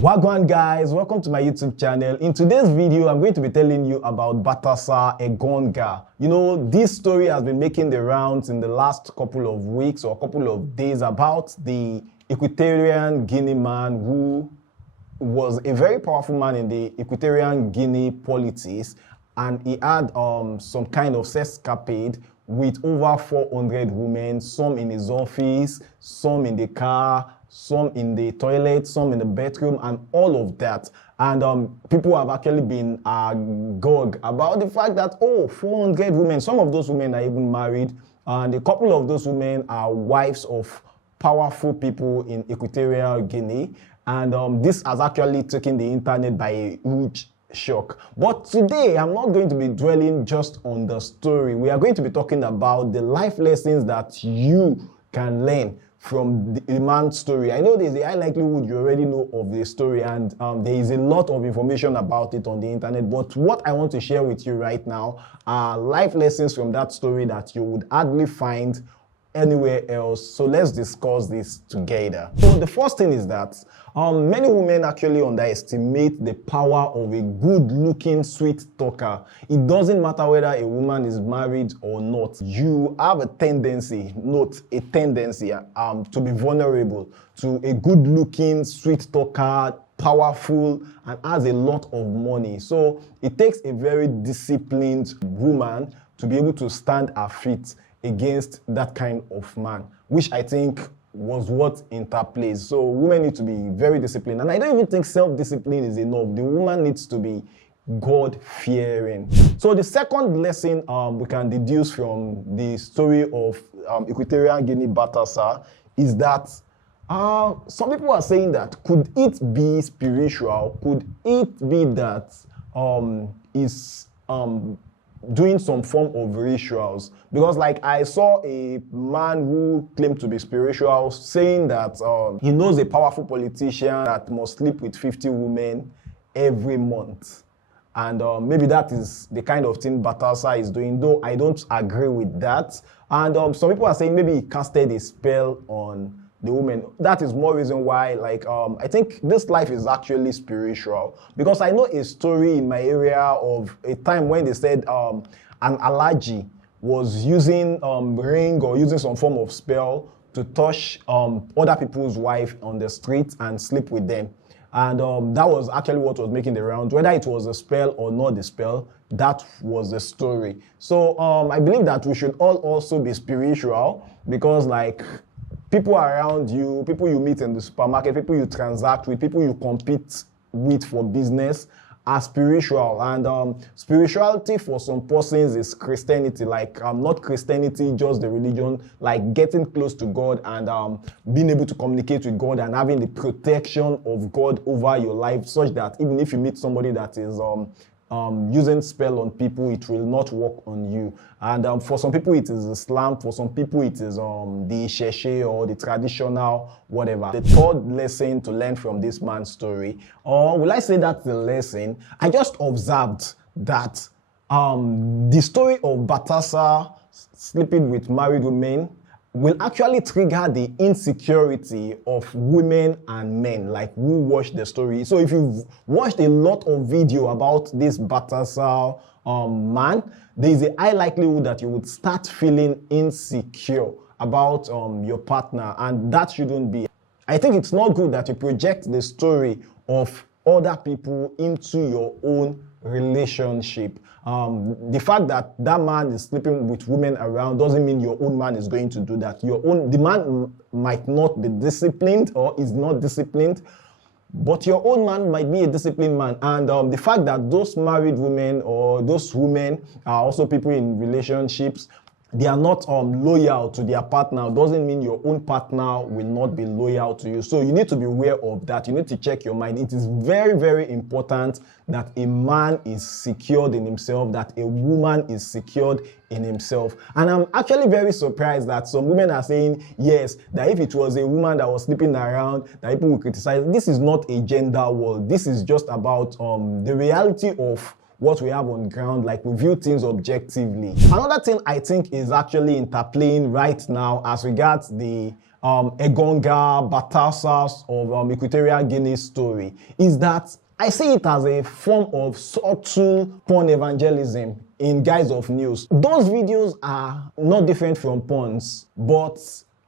Wagwan guys, welcome to my YouTube channel. In today's video, I'm going to be telling you about Baltasar Engonga. You know, this story has been making the rounds in the last couple of weeks or couple of days about the Equatorian Guinea man who was a very powerful man in the Equatorian Guinea politics, and he had some kind of sexcapade with over 400 women, some in his office, some in the car, some in the toilet, some in the bedroom, and all of that. And people have actually been agog about the fact that, 400 women, some of those women are even married, and a couple of those women are wives of powerful people in Equatorial Guinea. And this has actually taken the internet by a huge shock. But today, I'm not going to be dwelling just on the story. We are going to be talking about the life lessons that you can learn from the man's story. I know there's a high likelihood you already know of the story, and there is a lot of information about it on the internet, but what I want to share with you right now are life lessons from that story that you would hardly find anywhere else. So let's discuss this together. So the first thing is that many women actually underestimate the power of a good-looking sweet talker. It doesn't matter whether a woman is married or not. You have a tendency, to be vulnerable to a good-looking sweet talker, powerful, and has a lot of money. So it takes a very disciplined woman to be able to stand her feet against that kind of man, which I think was what interplays. So women need to be very disciplined, and I don't even think self-discipline is enough. The woman needs to be God-fearing. So the second lesson we can deduce from the story of Equatorial Guinea Baltasar is that some people are saying that could it be spiritual? Could it be that is doing some form of rituals? Because like I saw a man who claimed to be spiritual saying that he knows a powerful politician that must sleep with 50 women every month, and maybe that is the kind of thing Baltasar is doing, though I don't agree with that. And some people are saying maybe he casted a spell on the woman. That is more reason why, like, I think this life is actually spiritual, because I know a story in my area of a time when they said an allergy was using ring or using some form of spell to touch other people's wife on the street and sleep with them. And that was actually what was making the rounds. Whether it was a spell or not the spell, that was the story. So I believe that we should all also be spiritual, because like people around you, people you meet in the supermarket, people you transact with, people you compete with for business are spiritual. And spirituality for some persons is Christianity, like not Christianity, just the religion, like getting close to God and being able to communicate with God and having the protection of God over your life, such that even if you meet somebody that is using spell on people, it will not work on you. And for some people it is Islam, for some people it is the Sheshe or the traditional whatever. The third lesson to learn from this man's story, or will I say that's the lesson, I just observed that the story of Baltasar sleeping with married women will actually trigger the insecurity of women and men, like who watch the story. So if you've watched a lot of video about this Baltasar man, there is a high likelihood that you would start feeling insecure about your partner, and that shouldn't be. I think it's not good that you project the story of other people into your own relationship. The fact that that man is sleeping with women around doesn't mean your own man is going to do that. The man might not be disciplined or is not disciplined, but your own man might be a disciplined man. And the fact that those married women or those women are also people in relationships, they are not loyal to their partner, doesn't mean your own partner will not be loyal to you. So you need to be aware of that. You need to check your mind. It is very, very important that a man is secured in himself, that a woman is secured in himself. And I'm actually very surprised that some women are saying, yes, that if it was a woman that was sleeping around, that people will criticize. This is not a gender war. This is just about the reality of what we have on ground, like we view things objectively. Another thing I think is actually interplaying right now as regards the Engonga, Baltasar of Equatorial Guinea story is that I see it as a form of subtle porn evangelism in guise of news. Those videos are not different from porns, but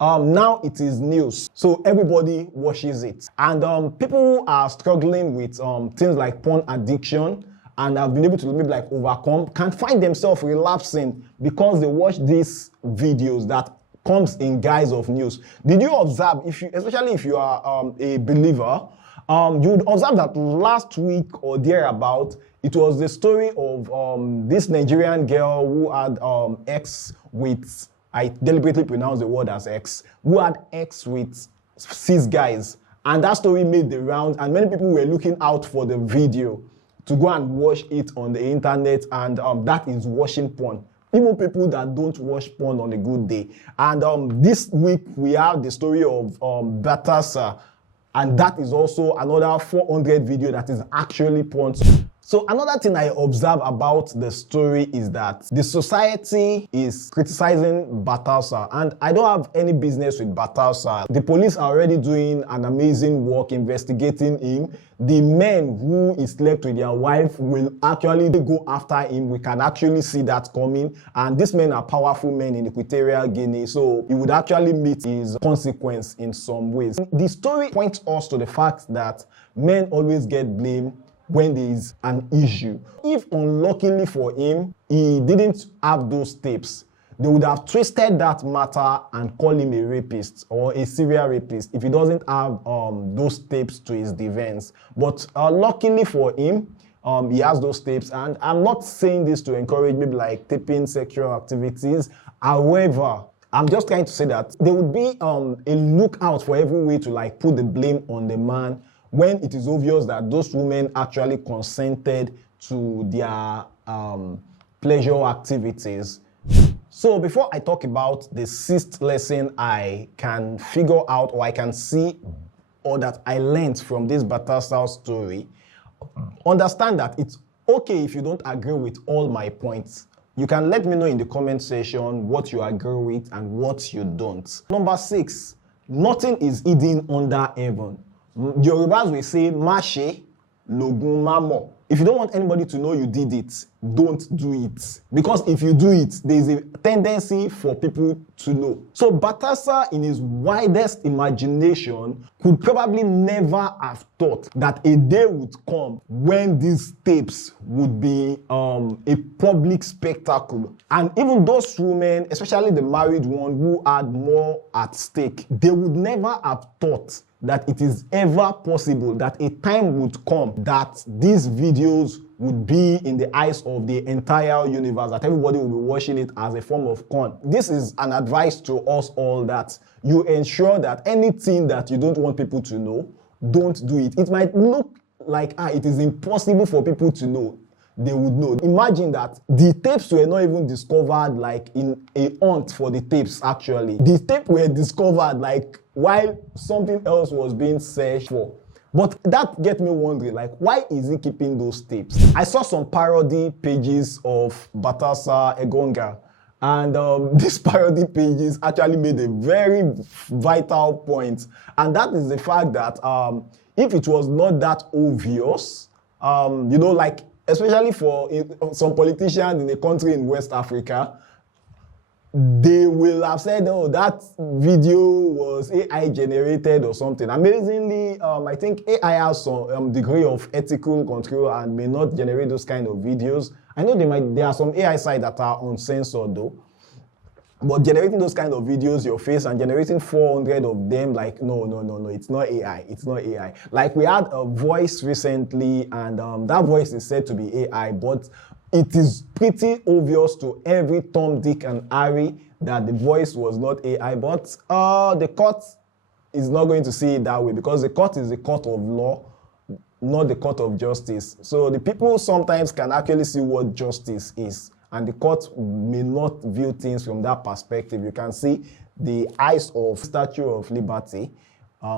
now it is news, so everybody watches it. And people who are struggling with things like porn addiction and have been able to maybe like overcome can find themselves relapsing because they watch these videos that comes in guise of news. Did you observe, especially if you are a believer, you would observe that last week or thereabout, it was the story of this Nigerian girl who had ex with, I deliberately pronounce the word as ex, who had ex with 6 guys. And that story made the rounds, and many people were looking out for the video to go and watch it on the internet, and that is watching porn. Even people that don't watch porn on a good day. And this week, we have the story of Baltasar, and that is also another 400 video that is actually porn. So another thing I observe about the story is that the society is criticizing Baltasar, and I don't have any business with Baltasar. The police are already doing an amazing work investigating him. The men who he slept with their wife will actually go after him. We can actually see that coming, and these men are powerful men in Equatorial Guinea, so he would actually meet his consequence in some ways. The story points us to the fact that men always get blamed when there is an issue. If unluckily for him, he didn't have those tapes, they would have twisted that matter and call him a rapist or a serial rapist if he doesn't have those tapes to his defense. But luckily for him, he has those tapes, and I'm not saying this to encourage maybe like taping sexual activities. However, I'm just trying to say that there would be a lookout for every way to like put the blame on the man when it is obvious that those women actually consented to their pleasure activities. So before I talk about the 6th lesson I can figure out, or I can see, or that I learned from this Baltasar story, understand that it's okay if you don't agree with all my points. You can let me know in the comment section what you agree with and what you don't. Number 6, nothing is hidden under heaven. Yorubas will say, Mashe, Logun Mamo. If you don't want anybody to know you did it, don't do it. Because if you do it, there is a tendency for people to know. So Baltasar, in his widest imagination, could probably never have thought that a day would come when these tapes would be a public spectacle. And even those women, especially the married one who had more at stake, they would never have thought that it is ever possible that a time would come that these videos would be in the eyes of the entire universe, that everybody will be watching it as a form of con. This is an advice to us all, that you ensure that anything that you don't want people to know, don't do it. It might look like it is impossible for people to know. They would know. Imagine that the tapes were not even discovered like in a hunt for the tapes actually. The tapes were discovered like while something else was being searched for. But that gets me wondering, like, why is he keeping those tapes? I saw some parody pages of Baltasar Engonga, and these parody pages actually made a very vital point, and that is the fact that if it was not that obvious, you know, like, especially for some politicians in a country in West Africa, they will have said, oh, that video was AI generated or something. Amazingly, I think AI has some degree of ethical control and may not generate those kind of videos. I know there are some AI sites that are uncensored though. But generating those kind of videos, your face, and generating 400 of them, like, no, it's not AI. It's not AI. Like, we had a voice recently, and that voice is said to be AI, but it is pretty obvious to every Tom, Dick, and Harry that the voice was not AI. But the court is not going to see it that way, because the court is the court of law, not the court of justice. So the people sometimes can actually see what justice is, and the court may not view things from that perspective. You can see the eyes of Statue of Liberty,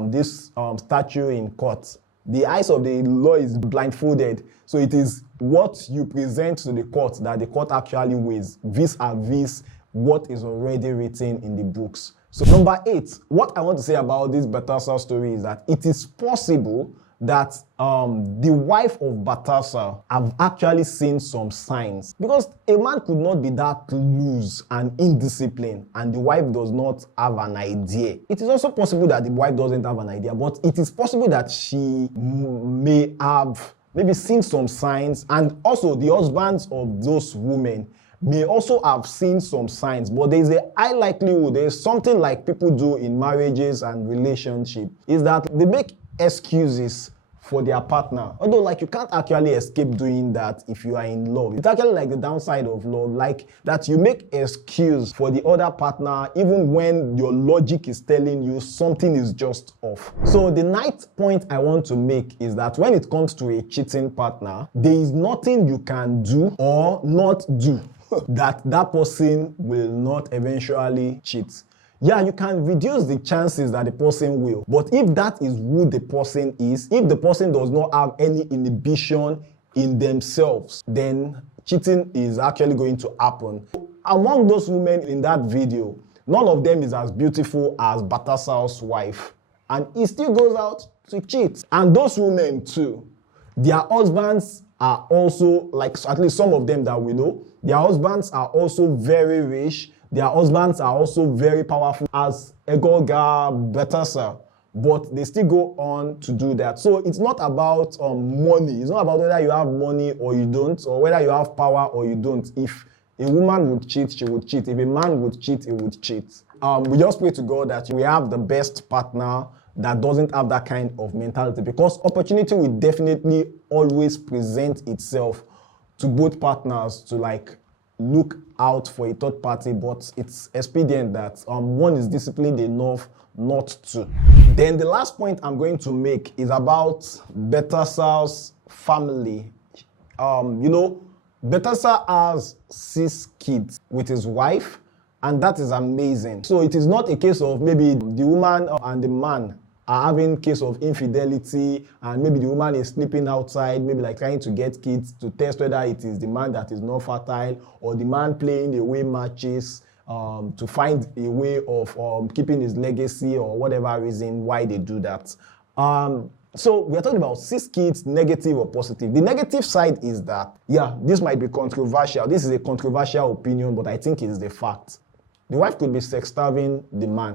this statue in court. The eyes of the law is blindfolded. So it is what you present to the court that the court actually weighs, vis-a-vis what is already written in the books. So number 8, what I want to say about this Baltasar story is that it is possible that the wife of Baltasar have actually seen some signs, because a man could not be that loose and indisciplined and the wife does not have an idea. It is also possible that the wife doesn't have an idea, but it is possible that she may have maybe seen some signs, and also the husbands of those women may also have seen some signs. But there is a high likelihood, there is something like people do in marriages and relationships, is that they make excuses for their partner. Although, like, you can't actually escape doing that if you are in love. It's actually like the downside of love, like that you make excuse for the other partner even when your logic is telling you something is just off. So the 9th point I want to make is that when it comes to a cheating partner, there is nothing you can do or not do that person will not eventually cheat. Yeah, you can reduce the chances that the person will, but if that is who the person is, if the person does not have any inhibition in themselves, then cheating is actually going to happen. Among those women in that video, none of them is as beautiful as Baltasar's wife, and he still goes out to cheat. And those women too, their husbands are also, like, at least some of them that we know, their husbands are also very rich. Their husbands are also very powerful as Engonga Baltasar, but they still go on to do that. So it's not about money. It's not about whether you have money or you don't, or whether you have power or you don't. If a woman would cheat, she would cheat. If a man would cheat, he would cheat. We just pray to God that we have the best partner that doesn't have that kind of mentality, because opportunity will definitely always present itself to both partners to, like, look out for a third party, but it's expedient that one is disciplined enough not to. Then the last point I'm going to make is about Baltasar's family. Baltasar has 6 kids with his wife, and that is amazing. So it is not a case of maybe the woman and the man are having case of infidelity, and maybe the woman is sleeping outside, maybe like trying to get kids to test whether it is the man that is not fertile, or the man playing away matches to find a way of keeping his legacy, or whatever reason why they do that. So we are talking about 6 kids, negative or positive. The negative side is that, yeah, this might be controversial. This is a controversial opinion, but I think it is the fact. The wife could be sex-starving the man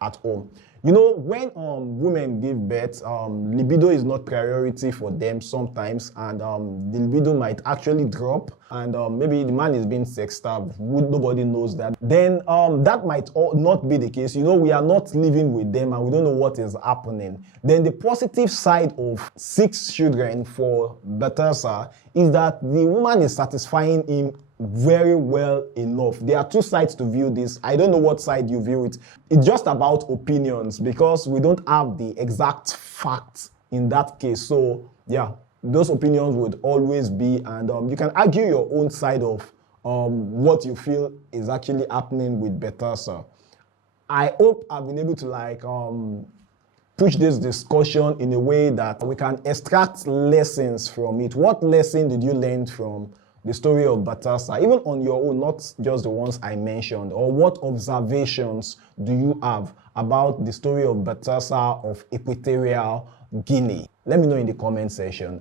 at home. You know, when women give birth, libido is not priority for them sometimes, and the libido might actually drop, and maybe the man is being sex-starved. Nobody knows that. Then that might not be the case. You know, we are not living with them, and we don't know what is happening. Then the positive side of 6 children for Baltasar is that the woman is satisfying him very well enough. There are 2 sides to view this. I don't know what side you view it. It's just about opinions, because we don't have the exact facts in that case. So yeah, those opinions would always be, and you can argue your own side of what you feel is actually happening with Baltasar. I hope I've been able to push this discussion in a way that we can extract lessons from it. What lesson did you learn from the story of Baltasar, even on your own, not just the ones I mentioned? Or what observations do you have about the story of Baltasar of Equatorial Guinea? Let me know in the comment section.